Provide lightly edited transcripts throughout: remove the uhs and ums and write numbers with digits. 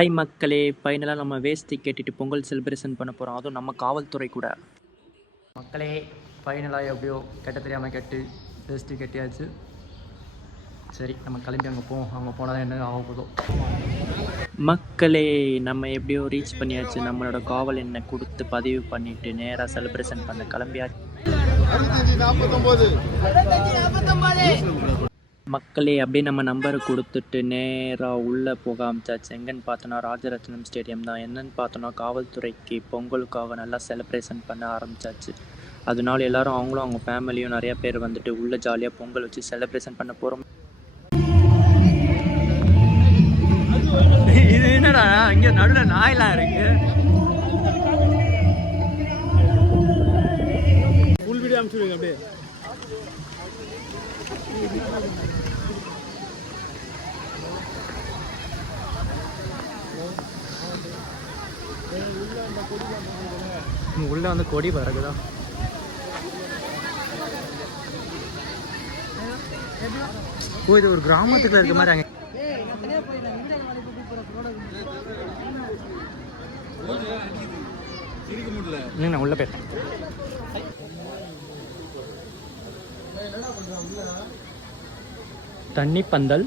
Hi மக்களே, ஃபைனலாக நம்ம வேஷ்டி கட்டிட்டு பொங்கல் செலிப்ரேஷன் பண்ண போகிறோம். அதுவும் நம்ம காவல்துறை கூட. மக்களே, ஃபைனலாக எப்படியோ கட்ட தெரியாமல் கட்டு வேஷ்டி கட்டியாச்சு. சரி, நம்ம கிளம்பி அங்கே போவோம். அங்கே போனால் தான் என்ன ஆக போதும். மக்களே, நம்ம எப்படியோ ரீச் பண்ணியாச்சு. நம்மளோட காவல் எண்ணை கொடுத்து பதிவு பண்ணிவிட்டு நேராக செலிப்ரேஷன் பண்ண கிளம்பியாச்சு. மக்களே, அப்படியே நம்ம நம்பரை கொடுத்துட்டு நேராக உள்ளே போக ஆரம்பிச்சாச்சு. எங்கன்னு பார்த்தோன்னா ராஜரத்னம் ஸ்டேடியம் தான். என்னன்னு பார்த்தோன்னா காவல்துறைக்கு பொங்கலுக்காக நல்லா செலிப்ரேஷன் பண்ண ஆரம்பிச்சாச்சு. அதனால எல்லாரும் அவங்களும் அவங்க ஃபேமிலியும் நிறையா பேர் வந்துட்டு உள்ளே ஜாலியாக பொங்கல் வச்சு செலிப்ரேஷன் பண்ண போகிறோம். இது என்னடா இங்கே நடுவில் நாயெல்லாம் இருக்கு. ஃபுல் வீடியோ அனுப்பிச்சுடுங்க அப்படியே. உள்ள வந்து கொடி பறக்குதா? ஓ, இது ஒரு கிராமத்துக்குள்ள இருக்க மாதிரி. அங்கே நான் உள்ள போயிட்டேன். தண்ணி பந்தல்,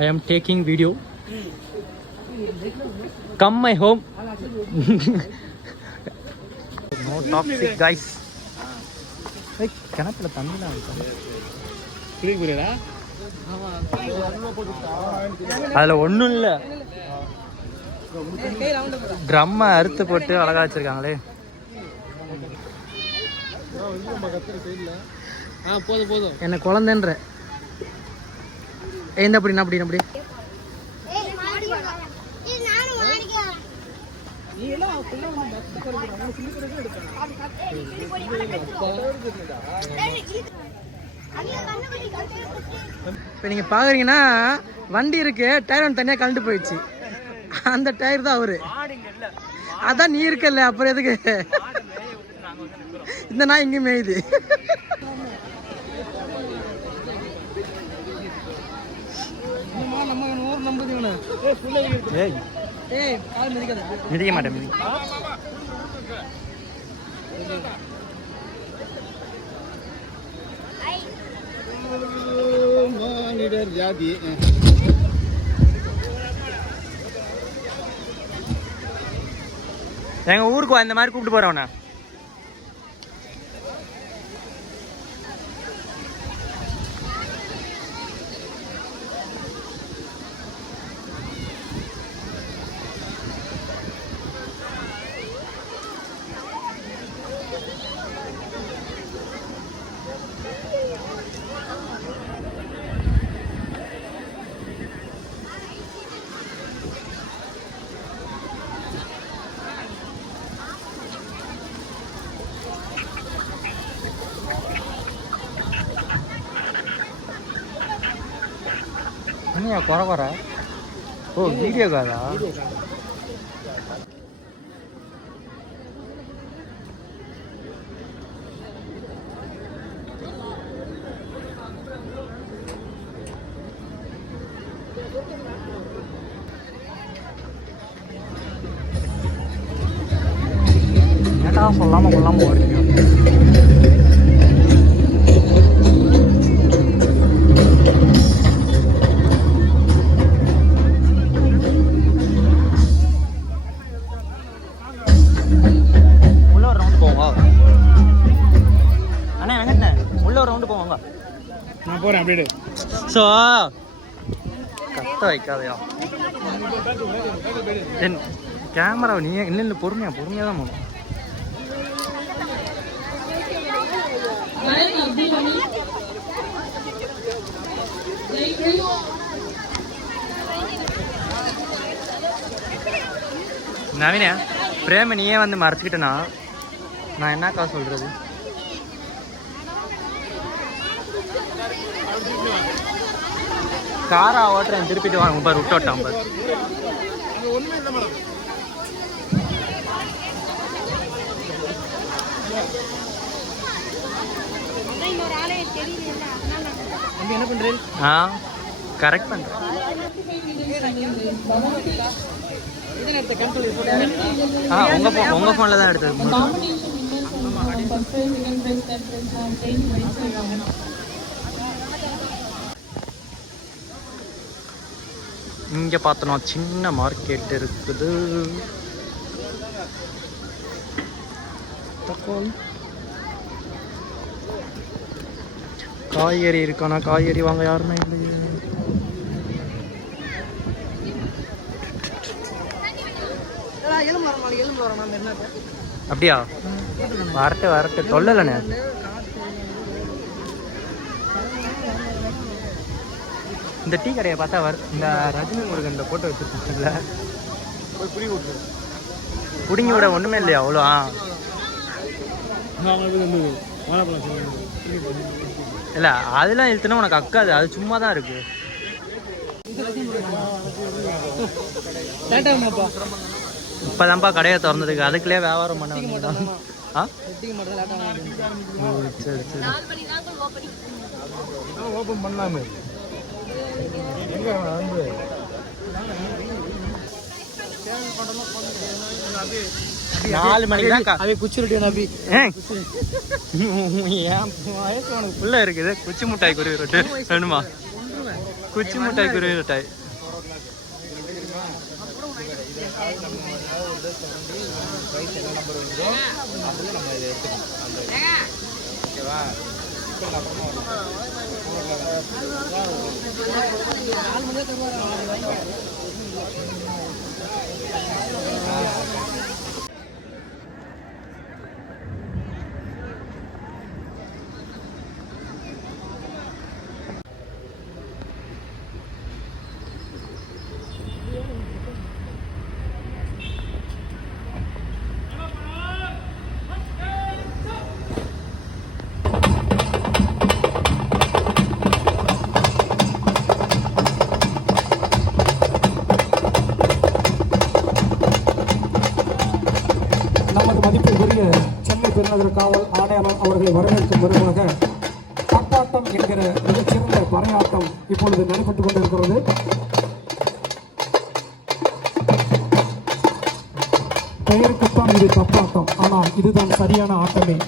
I am taking video. Come my home. No toxic guys. Hey, கிணத்துல தண்ணிலாம் இருக்கு. புரியுதா? அதில் ஒன்றும் இல்லை. ட்ரம்மை அறுத்து போட்டு அழகா வச்சிருக்காங்களே. போதும் போதும், என்ன குழந்தைன்ற என்ன அப்படி அப்படி அப்படி இப்போ நீங்கள் பார்க்குறீங்கன்னா வண்டி இருக்கு, டயர் ஒன்று தனியாக கழண்டு போயிடுச்சு. அந்த டயர் தான் அவரு. அதான் நீ இருக்கல, அப்புறம் எதுக்கு இந்த நாய் இங்கே மேயுது? மிதிக்க மாட்டேன். எங்க ஊருக்கு இந்த மாதிரி கூப்பிட்டு போறவன குறை குறை. ஓ, வீடியோ காதா? ஏட்டா சொல்லாம கொள்ளாம ஓடுறீங்க. நான் போறேன் அப்படியே. ஸோ கத்த வைக்காதையா என் கேமராவை. நீ இல்லை இல்லை, பொறுமையாக தான் போகணும். நவீன பிரேம நீயே வந்து மறைச்சிக்கிட்டேன்னா நான் என்னக்கா சொல்றது? காரா ஓட்டுறேன், திருப்பிட்டு வாங்க பாரு, விட்டு ஓட்டான் பாரு. என்ன பண்ணுறேன்? கரெக்ட் பண்ணுறேன். உங்கள் ஃபோனில் தான் எடுத்தது. இங்கே பார்த்தோன்னா சின்ன மார்க்கெட் இருக்குது. காய்கறி இருக்கானா? காய்கறி வாங்க யாருமே இல்லையே. அப்படியா? வரட்டு வரட்டு சொல்லலண்ணே. இந்த டீ கடையை பார்த்தா இந்த ரஜினி முருகன் போட்டு வச்சுருக்கீங்கள, பிடிங்கி விட ஒன்றுமே இல்லையா அவ்வளோ? இல்லை அதெல்லாம் இழுத்துனா உனக்கு அக்காது, அது சும்மா தான் இருக்கு. இப்போதான்ப்பா கடையை திறந்ததுக்கு, அதுக்குள்ளே வியாபாரம் பண்ண வேண்டியதான். சரி சரி ஓப்பன் பண்ணலாமே. 4 மணிக்கு தான் அவை குச்சி ரொட்டி நபி. ஏன் உனக்கு புள்ள இருக்குது? குச்சி மிட்டாய் குருவி ரொட்டி வேணுமா? குச்சி மிட்டாய் குருவி ரொட்டாய். நமது மதிப்பிற்குரிய சென்னை பெருநகர காவல் ஆணையாளர் அவர்களை வரவேற்கும் விதமாக தப்பாட்டம் என்கிற மிகச்சிறந்த பறையாட்டம் இப்பொழுது நடைபெற்றுக் கொண்டிருக்கிறது. பெயருக்குத்தான் இது தப்பாட்டம், ஆனால் இதுதான் சரியான ஆட்டமே.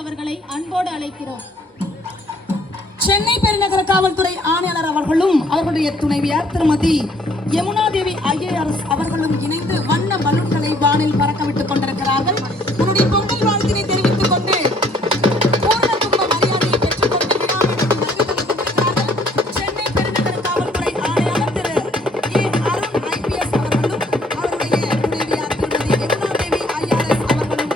அவர்களை அன்போடு அழைக்கிறோம். சென்னை பெருநகர காவல்துறை ஆணையாளர் அவர்களும் அவர்களுடைய துணைவியார் திருமதி யமுனா தேவி IAS அவர்களும் இணைந்து வண்ண பலூன்களை வானில் பறக்கவிட்டுக் கொண்டிருக்கிறார்கள். உன்னுடைய பொங்கல் வாழ்த்தினை தெரிவித்துக் கொண்டு பூர்ண கும்ப மரியாதையை பெற்றுக் கொண்டு விழாவிற்கு வருகை தந்திருக்கிறார்கள். சென்னை பெருநகர காவல்துறை ஆணையாளர் திரு அருண் IPS அவர்களும் அவருடைய துணைவியார் திருமதி யமுனா தேவி IAS அவர்களும்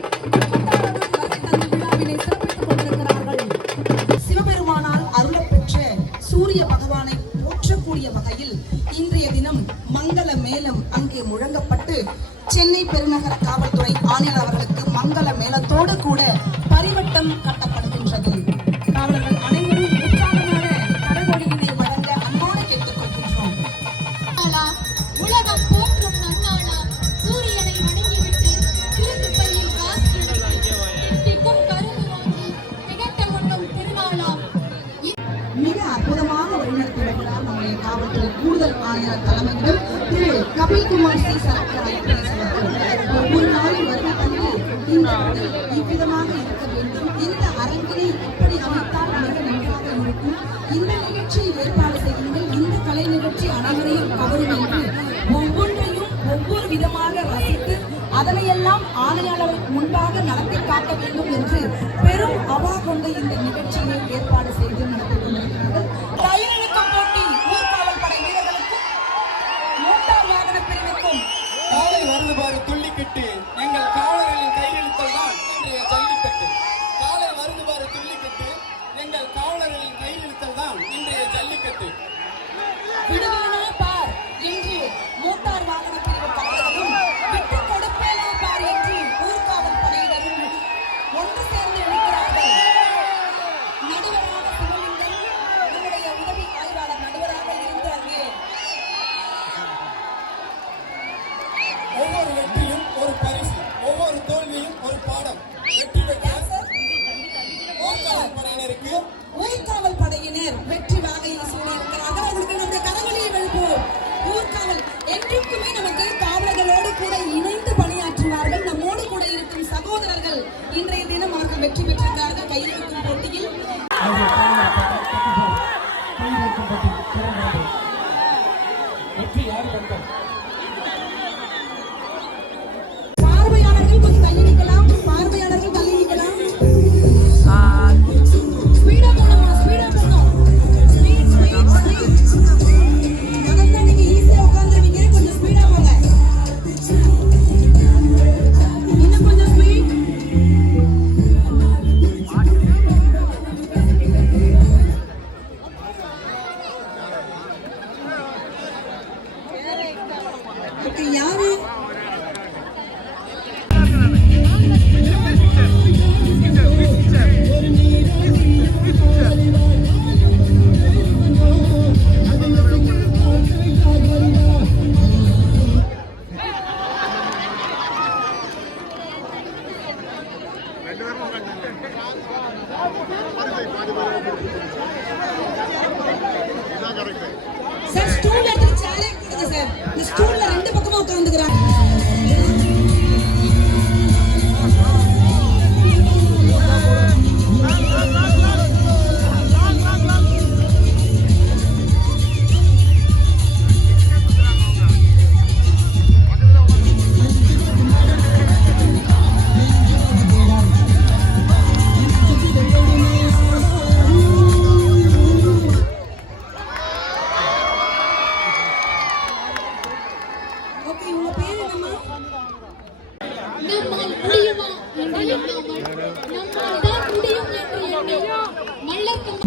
கூட்டாளரும் வருகை தந்து விழாவினை சிறப்பித்துக் கொண்டிருக்கிறார்கள். சிவபெருமானால் அருளப்பெற்ற சூரிய பகவானை போற்றக்கூடிய வகையில் இன்றைய தினம் மங்கள மேளம் அங்கே முழங்கப்பட்டு சென்னை பெருநகர காவல்துறை ஆணையாளர் அவர்களுக்கு மங்கள மேளத்தோடு கூட பரிவட்டம் கட்டப்படுகின்றது. காவலர்கள் அனைவரும் உற்சாகமான கரகொலியினை வழங்க அன்போடு கேட்டுக் கொள்கின்றோம். உலகம் போற்றும் நன்னாளா, சூரியனை வணங்கிவிட்டு திருத்துப்பதியில் காசு திக்கும் கரும்பு வாங்கி திகட்ட உண்ணும் திருநாளாம். மிக அற்புதமாக வழிநடத்தி வருகிறார் நம்முடைய காவல்துறை கூடுதல் ஆணையர் தலைமையிடம் திரு கபில்குமார் சி சரக்கர் IPS அவர்கள். ஒவ்வொரு நாளும் வருகை தந்து இந்த இவ்விதமாக இருக்க வேண்டும், இந்த அரங்கினை இப்படி அமைத்தால் மிக நன்றாக இருக்கும், இந்த நிகழ்ச்சியை ஏற்பாடு செய்யுங்கள், இந்த கலை நிகழ்ச்சி அனைவரையும் கவரும் என்று ஒவ்வொன்றையும் ஒவ்வொரு விதமாக ரசித்து அதனையெல்லாம் ஆணையாளர் முன்பாக நடத்தி காட்ட வேண்டும் என்று பெரும் அவா கொண்டு இந்த நிகழ்ச்சியை ஏற்பாடு செய்து நடத்தி கொண்டிருக்கிறார்கள். கையெழுத்தும் போட்டி ஊர்காவல் படை வீரர்களுக்கும் மோட்டார் வாகன பிரிவுக்கும் காலை வருது பாரு துள்ளிக்கட்டு எங்கள் காவலர்களின் கையெழுத்தல் தான் இன்றைய ஜல்லிக்கட்டு. காலை வருது பாரு துள்ளிக்கட்டு எங்கள் காவலர்களின் கையெழுத்தல் தான் இன்றைய ஜல்லிக்கட்டு. விடுவேனா பார் என்று மோட்டார் வாகன பிரிவு படையினரும் விட்டு கொடுப்பேனா பார் என்று ஊர்காவல் படையினரும் ஒன்று சேர்ந்து இருக்கிறார்கள். நடுவராக சிவலிங்கம், நம்முடைய உதவி ஆய்வாளர் நடுவராக இருந்து அங்கே ஒவ்வொரு வெற்றியும் ஒரு பரிசு, ஒவ்வொரு தோல்வியும் ஒரு பாடம். வெற்றி பெற்ற ஊர்காவல் படையினருக்கு ஊர்காவல் படையினர் வெற்றி வாகையை சூழியிருக்கிறார்கள். அவர்களுக்கு நம்முடைய கரவொலியை எழுப்புவோம். ஊர்காவல் என்றுக்குமே நமக்கு காவலர்களோடு கூட இணைந்து பணியாற்றுவார்கள். நம்மோடு கூட இருக்கும் சகோதரர்கள் இன்றைய தினம் அவர்கள் வெற்றி பெற்றிருக்கிறார்கள். கையெழுத்தும் போட்டியில் வெற்றி யார் கண்டோம்? பார்வையாளர்கள் கொஞ்சம் தள்ளி நிற்கலாம். பார்வையாளர்கள் தள்ளி நிற்கலாம். ஸ்பீடா போகணுமா? ஸ்பீடா போகணும். Speed speed speed. அதெல்லாம் நீங்க ஈஸியா உட்கார்ந்துருவீங்க. கொஞ்சம் ஸ்பீடா போங்க. இன்னும் கொஞ்சம் ஸ்பீட். ஓகே, யாரு சார் ஸ்டூல் எடுத்து சேரே கொடுங்க சார். இந்த ஸ்டூல்ல ரெண்டு பக்கமா உட்கார்ந்துக்கிறாங்க. ஓகே, உங்க பேர் என்னம்மா? நம்மால் முடியுமா என்று எண்ணாமல் நம்மால் தான் முடியும் என்று எண்ணி மல்லர்க்கும்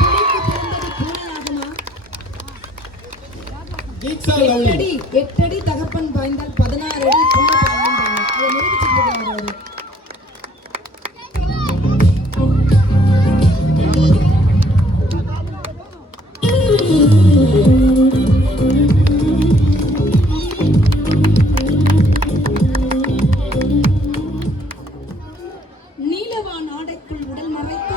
பிள்ளைக்கு பிறந்தது பூனையாகுமா? தீக்ஷா லவ்லி. 8 அடி தகப்பன் பாய்ந்தால் 16 அடி பூனை பாயும். அதை நிரூபிச்சிருக்காரு அவரு. நீலவான் ஆடைக்குள் உடல் மறைத்து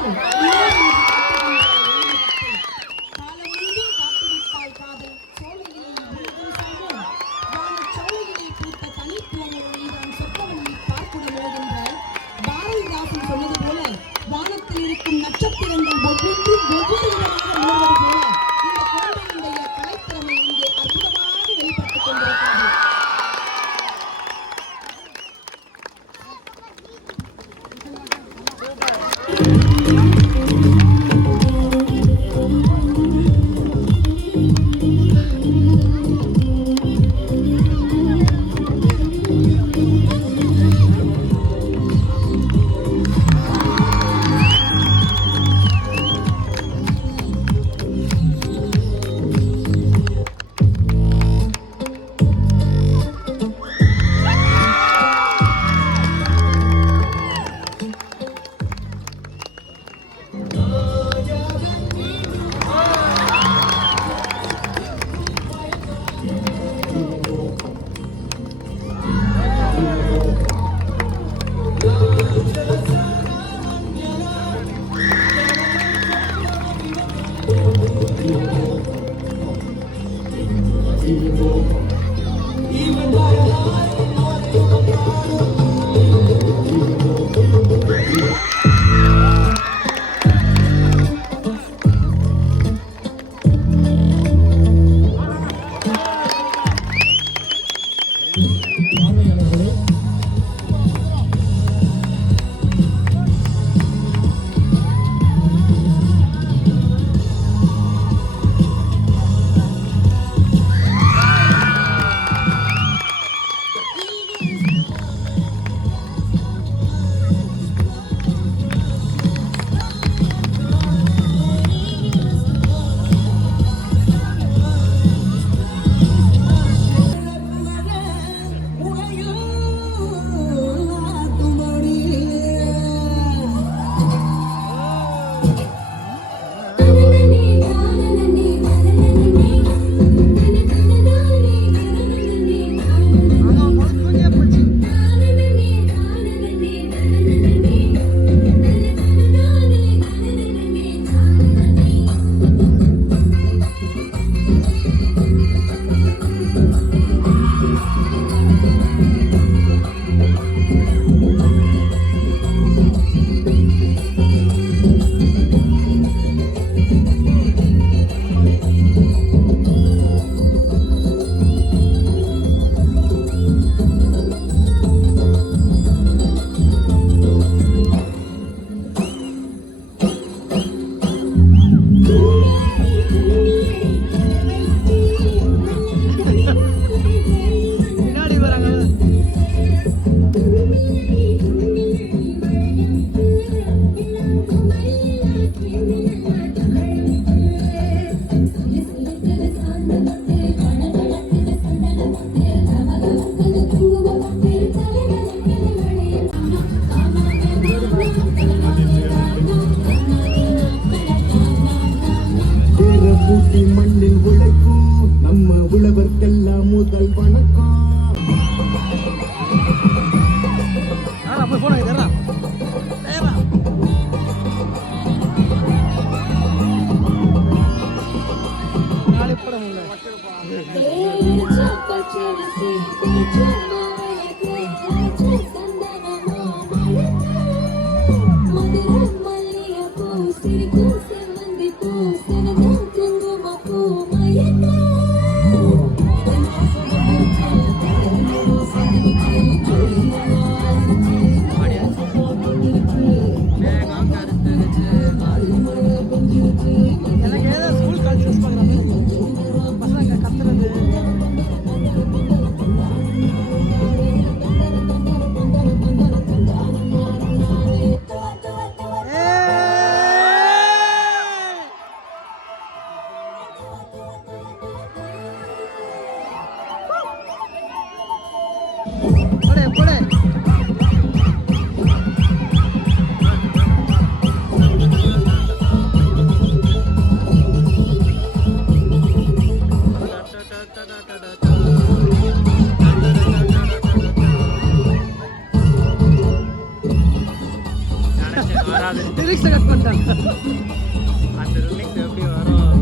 பூட்டி மண்ணில் உழைக்கும் நம்ம உழவர்க்கெல்லாம் முதல் வணக்கம். அந்த ரிலீக்ஸ் எப்படி வரும்?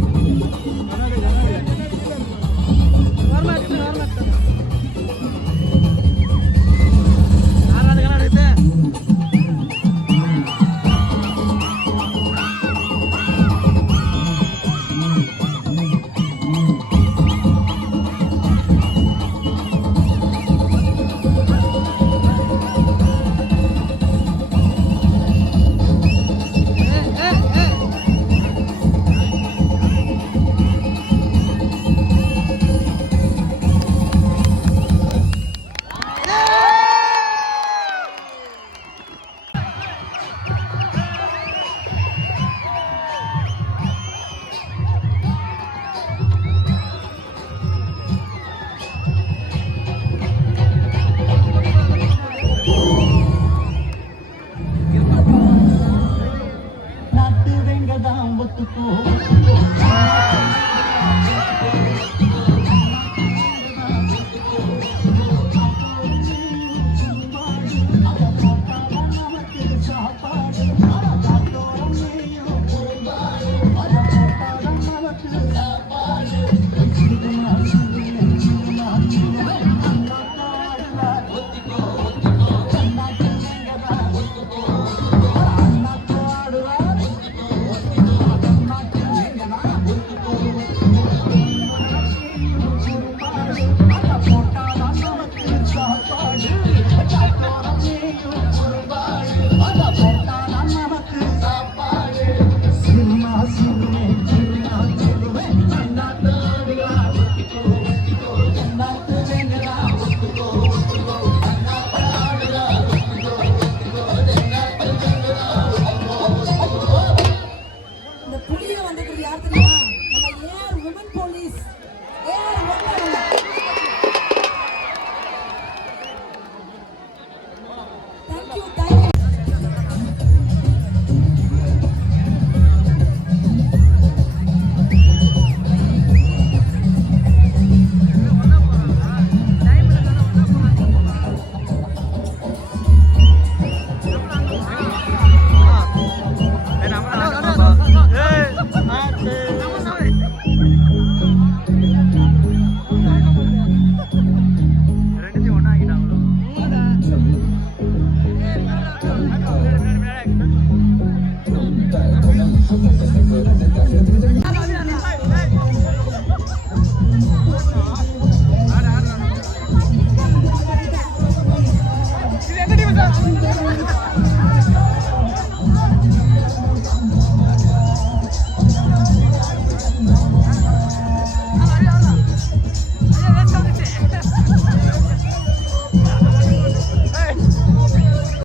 இந்த புலிய வந்திருக்கிறது யார் தெரியுமா? நம்ம ஏஆர் உமன் போலீஸ். ஏஆர்